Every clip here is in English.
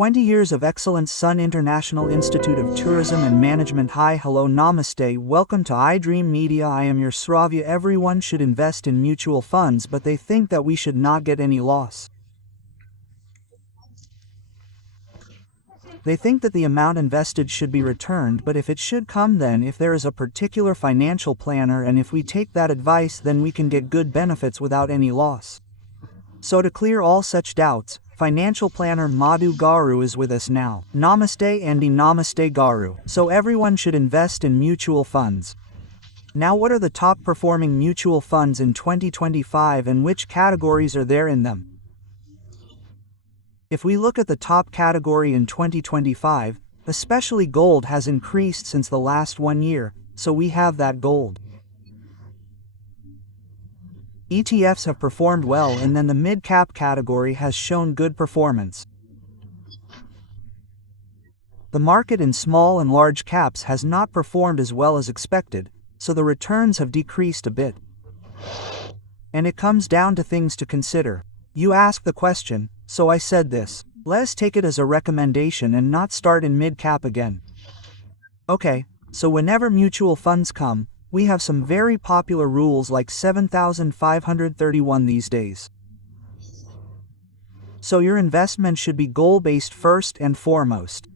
20 years of excellence. Sun International Institute of Tourism and Management. Hi, hello, namaste, welcome to iDream Media. I am your Sravya. Everyone should invest in mutual funds, but they think that we should not get any loss. They think that the amount invested should be returned, but if it should come, then if there is a particular financial planner and if we take that advice, then we can get good benefits without any loss. So to clear all such doubts, financial planner Madhu Garu is with us now. Namaste Andy. Namaste Garu. So everyone should invest in mutual funds. Now, what are the top performing mutual funds in 2025 and which categories are there in them? If we look at the top category in 2025, especially gold has increased since the last 1 year, so we have that gold. ETFs have performed well, and then the mid-cap category has shown good performance. The market in small and large caps has not performed as well as expected, so the returns have decreased a bit. And it comes down to things to consider. You asked the question, so I said this. Let us take it as a recommendation and not start in mid-cap again. Okay, so whenever mutual funds come, we have some very popular rules like 7,531 these days. So your investment should be goal-based first and foremost.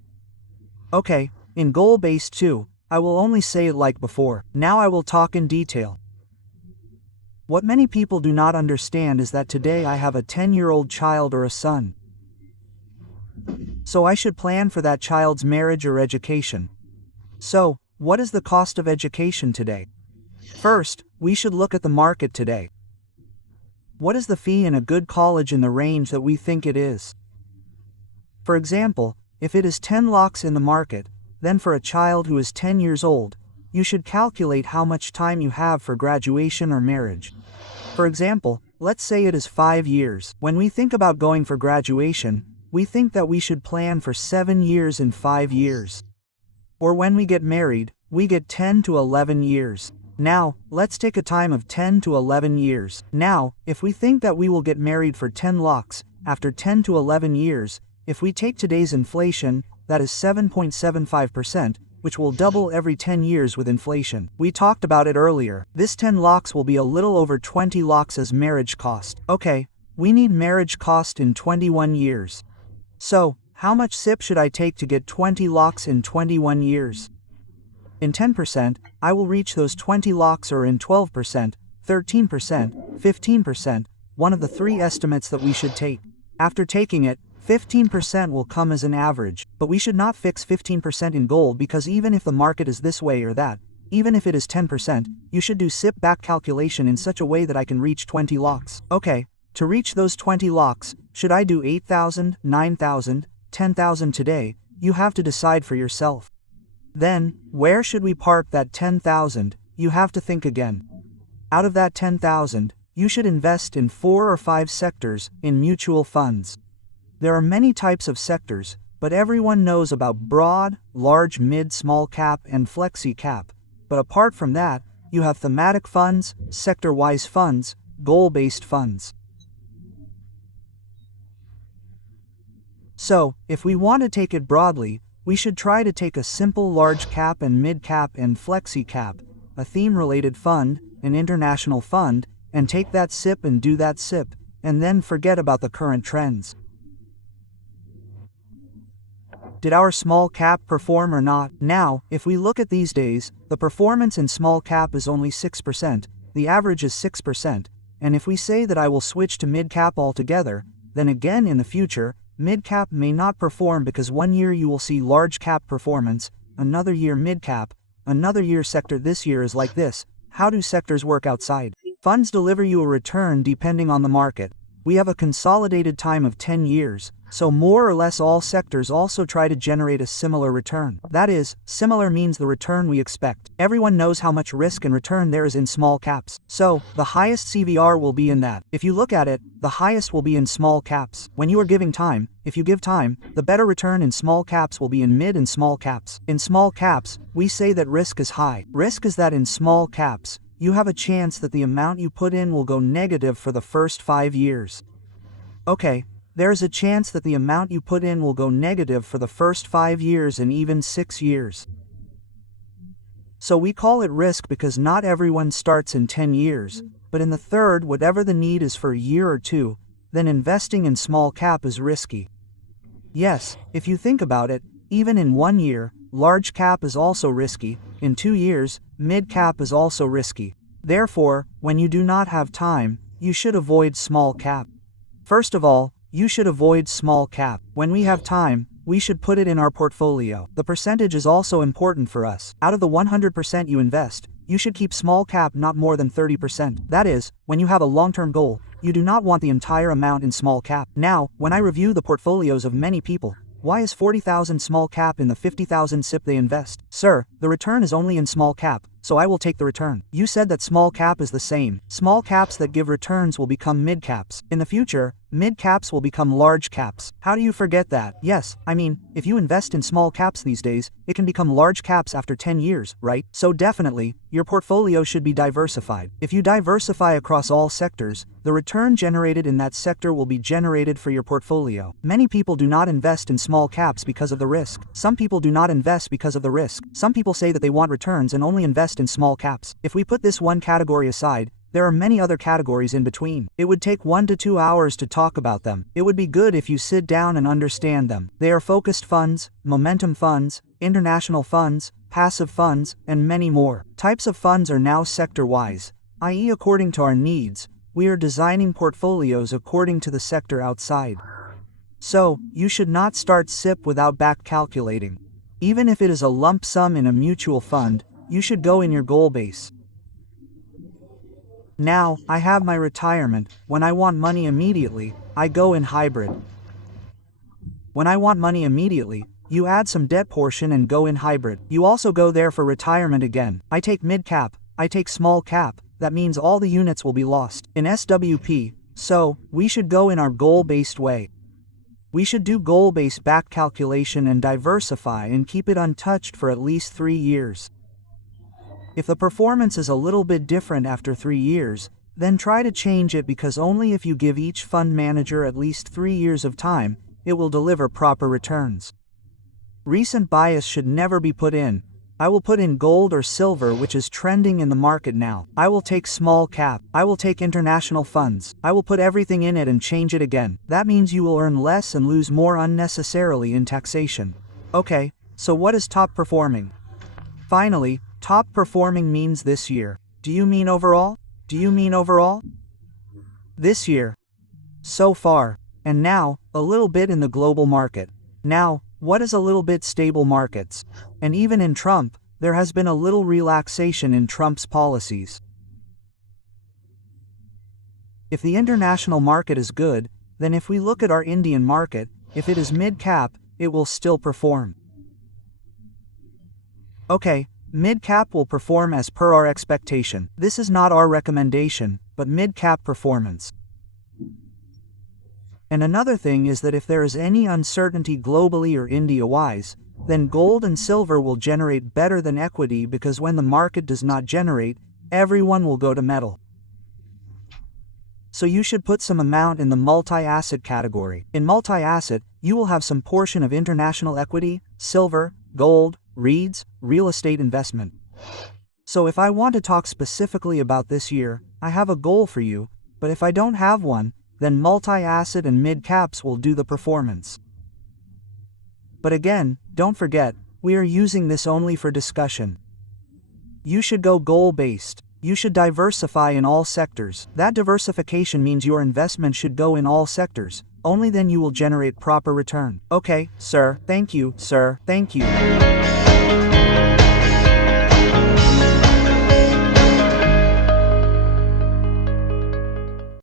Okay, in goal-based too, I will only say it like before. Now I will talk in detail. What many people do not understand is that today I have a 10-year-old child or a son. So I should plan for that child's marriage or education. So, what is the cost of education today? First, we should look at the market today. What is the fee in a good college in the range that we think it is? For example, if it is 10 lakhs in the market, then for a child who is 10 years old, you should calculate how much time you have for graduation or marriage. For example, let's say it is 5 years. When we think about going for graduation, we think that we should plan for 7 years in 5 years. Or when we get married, we get 10 to 11 years. Now, let's take a time of 10 to 11 years. Now, if we think that we will get married for 10 lakhs, after 10 to 11 years, if we take today's inflation, that is 7.75%, which will double every 10 years with inflation. We talked about it earlier. This 10 lakhs will be a little over 20 lakhs as marriage cost. Okay, we need marriage cost in 21 years. So, how much SIP should I take to get 20 lakhs in 21 years? In 10%, I will reach those 20 lakhs, or in 12%, 13%, 15%, one of the three estimates that we should take. After taking it, 15% will come as an average, but we should not fix 15% in gold, because even if the market is this way or that, even if it is 10%, you should do SIP back calculation in such a way that I can reach 20 lakhs. Okay, to reach those 20 lakhs, should I do 8,000, 9,000, 10,000 today? You have to decide for yourself. Then, where should we park that 10,000? You have to think again. Out of that 10,000, you should invest in 4 or 5 sectors in mutual funds. There are many types of sectors, but everyone knows about broad, large, mid, small cap, and flexi cap. But apart from that, you have thematic funds, sector-wise funds, goal-based funds. So, if we want to take it broadly, we should try to take a simple large cap and mid cap and flexi cap, a theme-related fund, an international fund, and take that SIP and do that SIP, and then forget about the current trends. Did our small cap perform or not? Now, if we look at these days, the performance in small cap is only 6%, the average is 6%, and if we say that I will switch to mid cap altogether, then again in the future, mid cap may not perform, because 1 year you will see large cap performance, another year mid cap, another year sector. This year is like this. How do sectors work outside? Funds deliver you a return depending on the market. We have a consolidated time of 10 years, so more or less all sectors also try to generate a similar return. That is, similar means the return we expect. Everyone knows how much risk and return there is in small caps. So, the highest CVR will be in that. If you look at it, the highest will be in small caps. When you are giving time, if you give time, the better return in small caps will be in mid and small caps. In small caps, we say that risk is high. Risk is that in small caps, you have a chance that the amount you put in will go negative for the first 5 years. Okay, there's a chance that the amount you put in will go negative for the first 5 years and even 6 years. So we call it risk because not everyone starts in 10 years, but in the third, whatever the need is for a year or two, then investing in small cap is risky. Yes, if you think about it, even in 1 year, large cap is also risky. In 2 years, mid cap is also risky. Therefore, when you do not have time, you should avoid small cap. First of all, you should avoid small cap. When we have time, we should put it in our portfolio. The percentage is also important for us. Out of the 100% you invest, you should keep small cap not more than 30%. That is, when you have a long-term goal, you do not want the entire amount in small cap. Now, when I review the portfolios of many people, why is 40,000 small cap in the 50,000 SIP they invest? Sir, the return is only in small cap, so I will take the return. You said that small cap is the same. Small caps that give returns will become mid caps. In the future, mid caps will become large caps. How do you forget that? Yes, I mean, if you invest in small caps these days, it can become large caps after 10 years, right? So definitely, your portfolio should be diversified. If you diversify across all sectors, the return generated in that sector will be generated for your portfolio. Many people do not invest in small caps because of the risk. Some people do not invest because of the risk. Some people say that they want returns and only invest in small caps. If we put this one category aside, there are many other categories in between. It would take 1 to 2 hours to talk about them. It would be good if you sit down and understand them. They are focused funds, momentum funds, international funds, passive funds, and many more. Types of funds are now sector-wise, i.e. according to our needs. We are designing portfolios according to the sector outside. So, you should not start SIP without back calculating. Even if it is a lump sum in a mutual fund, you should go in your goal base. Now, I have my retirement. When I want money immediately, I go in hybrid. When I want money immediately, you add some debt portion and go in hybrid. You also go there for retirement again. I take mid cap, I take small cap, that means all the units will be lost in SWP, so we should go in our goal-based way. We should do goal-based back calculation and diversify and keep it untouched for at least 3 years. If the performance is a little bit different after 3 years, then try to change it because only if you give each fund manager at least 3 years of time, it will deliver proper returns. Recent bias should never be put in. I will put in gold or silver, which is trending in the market now. I will take small cap. I will take international funds. I will put everything in it and change it again. That means you will earn less and lose more unnecessarily in taxation. Okay, so what is top performing? Finally, top performing means this year. Do you mean overall? Do you mean overall? This year. So far. And now, a little bit in the global market. Now, what is a little bit stable markets? And even in Trump, there has been a little relaxation in Trump's policies. If the international market is good, then if we look at our Indian market, if it is mid-cap, it will still perform. Okay, mid-cap will perform as per our expectation. This is not our recommendation, but mid-cap performance. And another thing is that if there is any uncertainty globally or India-wise, then gold and silver will generate better than equity because when the market does not generate, everyone will go to metal. So you should put some amount in the multi-asset category. In multi-asset, you will have some portion of international equity, silver, gold, REITs, real estate investment. So if I want to talk specifically about this year, I have a goal for you, but if I don't have one, then multi-asset and mid-caps will do the performance. But again, don't forget, we are using this only for discussion. You should go goal-based. You should diversify in all sectors. That diversification means your investment should go in all sectors. Only then you will generate proper return. Okay, sir. Thank you, sir. Thank you.